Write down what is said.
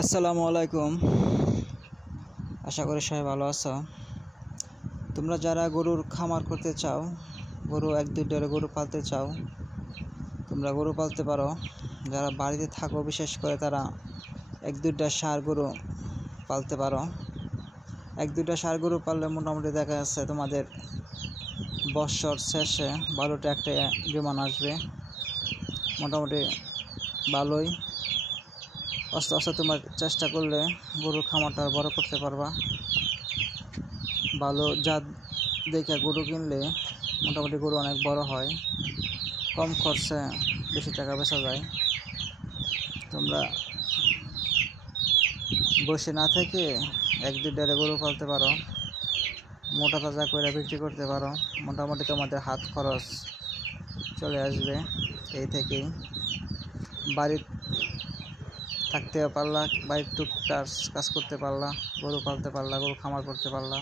আসসালামু আলাইকুম। আশা করি সবাই ভালো আছো। তোমরা যারা গরুর খামার করতে চাও, গরু এক দুইটা গরু পালতে চাও, তোমরা গরু পালতে পারো। যারা বাড়িতে থাকো বিশেষ করে তারা এক দুইটা ষাঁড় গরু পালতে পারো। এক দুইটা ষাঁড় গরু পাললে মোটামুটি দেখা যাচ্ছে তোমাদের বৎসর শেষে ভালোটা একটা ডিমান্ড আসবে। মোটামুটি ভালোই আস্তে আস্তে তোমার চেষ্টা করলে গরুর খামারটা বড় করতে পারবা। ভালো জাত দেখে গরু কিনলে মোটামুটি গরু অনেক বড় হয়, কম খরচে বেশি টাকা বেচা যায়। তোমরা বসে না থেকে এক দুইটা গরু পালতে পারো, মোটা তাজা করে বিক্রি করতে পারো। মোটামুটি তোমাদের হাত খরচ চলে আসবে। এই থেকেই বাড়ির থাকতে পারলা, বাড়ির টুকটাক কাজ করতে পারলা, গরু পালতে পারলা, গরু খামার করতে পারলা।